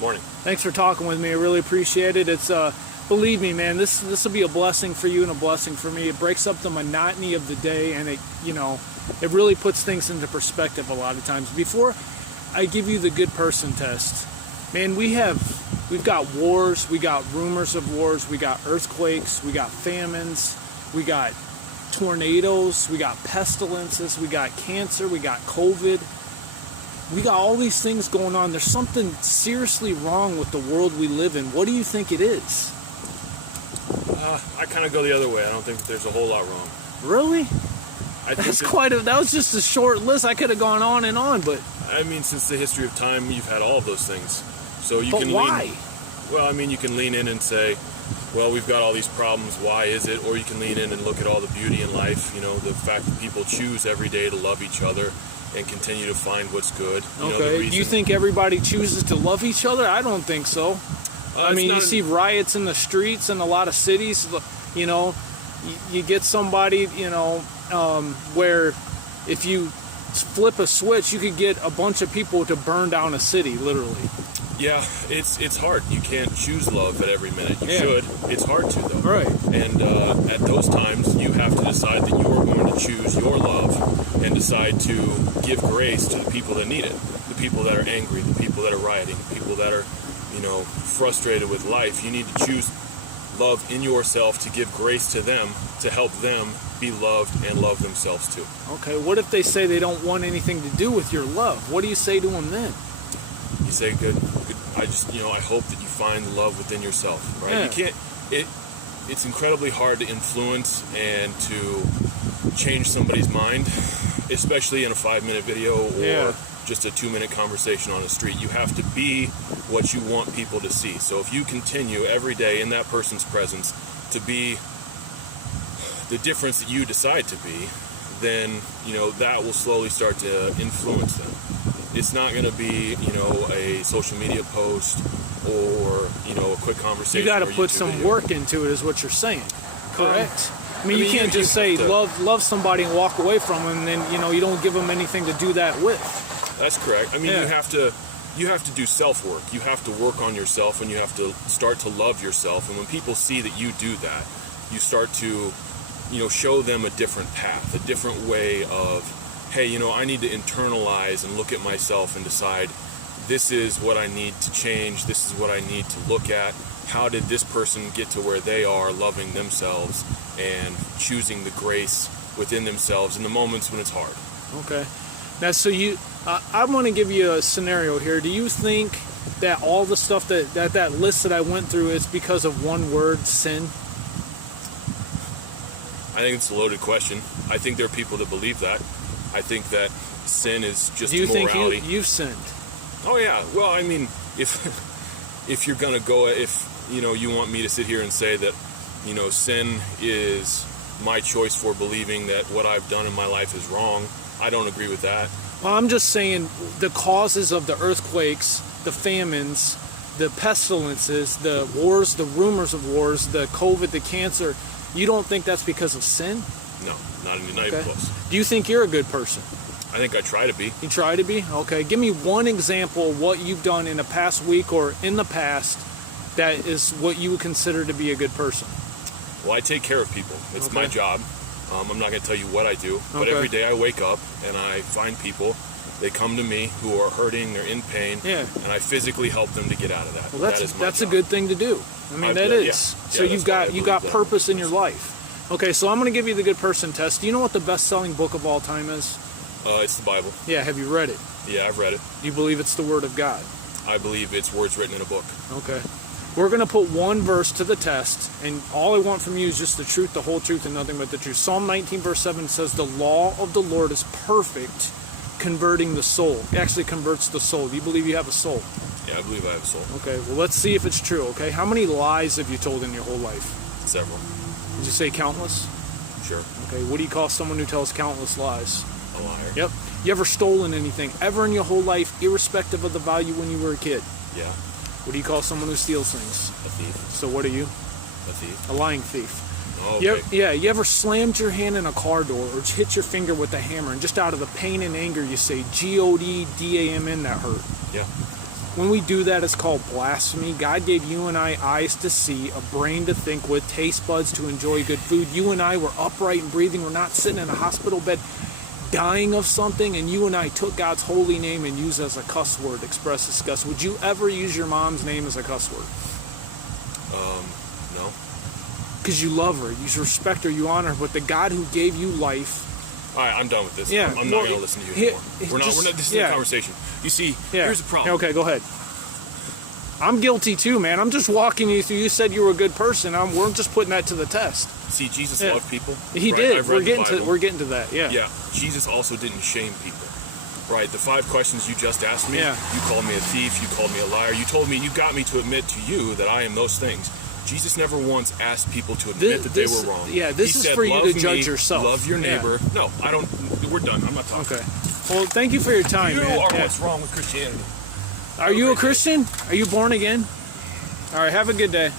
Morning. Thanks for talking with me. I really appreciate it. It's believe me, man, this will be a blessing for you and a blessing for me. It breaks up the monotony of the day, and it really puts things into perspective a lot of times. Before I give you the good person test, man, we've got wars, we got rumors of wars, we got earthquakes, we got famines, we got tornadoes, we got pestilences, we got cancer, we got COVID. We got all these things going on. There's something seriously wrong with the world we live in. What do you think it is? I kind of go the other way. I don't think there's a whole lot wrong. Really? I think That was just a short list. I could have gone on and on, but I mean, since the history of time, you've had all of those things. So you can why? You can lean in and say, well, we've got all these problems. Why is it? Or you can lean in and look at all the beauty in life. You know, the fact that people choose every day to love each other and continue to find what's good. Okay. Do you think everybody chooses to love each other? I don't think so. I mean, you see riots in the streets in a lot of cities. You know, you get somebody, where if you flip a switch, you could get a bunch of people to burn down a city, literally. Yeah, it's hard. You can't choose love at every minute. You should. It's hard to, though. Right. And at those times, you have to decide that you are going to choose your love and decide to give grace to the people that need it. The people that are angry, the people that are rioting, the people that are, frustrated with life. You need to choose love in yourself to give grace to them, to help them be loved and love themselves too. Okay, what if they say they don't want anything to do with your love? What do you say to them then? You say, good. I hope that you find love within yourself, right? Yeah. You can't, it's incredibly hard to influence and to change somebody's mind, especially in a 5-minute video or just a 2-minute conversation on the street. You have to be what you want people to see. So if you continue every day in that person's presence to be the difference that you decide to be, then, that will slowly start to influence them. It's not going to be, a social media post or, a quick conversation. You got to put some work into it, is what you're saying. Correct? I mean, you can't just say love somebody and walk away from them, and then, you don't give them anything to do that with. That's correct. I mean, you have to do self-work. You have to work on yourself, and you have to start to love yourself. And when people see that you do that, you start to, show them a different path, a different way of, hey, I need to internalize and look at myself and decide this is what I need to change. This is what I need to look at. How did this person get to where they are, loving themselves and choosing the grace within themselves in the moments when it's hard? Okay. Now, so I want to give you a scenario here. Do you think that all the stuff that list that I went through is because of one word, sin? I think it's a loaded question. I think there are people that believe that. I think that sin is just morality. Do you think you've sinned? Oh yeah. Well, I mean, if you're gonna go, if you want me to sit here and say that, sin is my choice for believing that what I've done in my life is wrong, I don't agree with that. Well, I'm just saying the causes of the earthquakes, the famines, the pestilences, the wars, the rumors of wars, the COVID, the cancer. You don't think that's because of sin? No, not even close. Do you think you're a good person? I think I try to be. You try to be? Okay. Give me one example of what you've done in the past week or in the past that is what you would consider to be a good person. Well, I take care of people. It's my job. I'm not going to tell you what I do, but every day I wake up and I find people. They come to me who are hurting, they're in pain, and I physically help them to get out of that. Well, that's a good thing to do. I mean, that is. So you've got purpose in your life. Okay, so I'm going to give you the good person test. Do you know what the best-selling book of all time is? It's the Bible. Yeah, have you read it? Yeah, I've read it. Do you believe it's the Word of God? I believe it's words written in a book. Okay. We're going to put one verse to the test, and all I want from you is just the truth, the whole truth, and nothing but the truth. Psalm 19, verse 7 says, "The law of the Lord is perfect, converting the soul." It actually converts the soul. Do you believe you have a soul? Yeah, I believe I have a soul. Okay, well, let's see if it's true, okay? How many lies have you told in your whole life? Several. Did you say countless? Sure. Okay, what do you call someone who tells countless lies? A liar. Yep. You ever stolen anything, ever in your whole life, irrespective of the value when you were a kid? Yeah. What do you call someone who steals things? A thief. So what are you? A thief. A lying thief. Oh, okay. You ever slammed your hand in a car door or hit your finger with a hammer and just out of the pain and anger you say, G-O-D-D-A-M-N, that hurt? Yeah. When we do that, it's called blasphemy. God gave you and I eyes to see, a brain to think with, taste buds to enjoy good food. You and I were upright and breathing. We're not sitting in a hospital bed dying of something, and you and I took God's holy name and used it as a cuss word to express disgust. Would you ever use your mom's name as a cuss word? No. Because you love her, you respect her, you honor her, but the God who gave you life. All right, I'm done with this. Yeah, I'm not going to listen to you anymore. We're not. This is a conversation. You see, here's the problem. Okay, go ahead. I'm guilty too, man. I'm just walking you through. You said you were a good person. We're just putting that to the test. See, Jesus loved people. He right? did. I've read We're getting to that. Yeah. Yeah. Jesus also didn't shame people. Right. The 5 questions you just asked me. Yeah. You called me a thief. You called me a liar. You got me to admit to you that I am those things. Jesus never once asked people to admit that they were wrong. Yeah, this is for you to judge yourself. Love your neighbor. Yeah. No, I don't. We're done. I'm not talking. Okay. Well, thank you for your time, man. You are what's wrong with Christianity. Are you a Christian? Are you born again? All right, have a good day.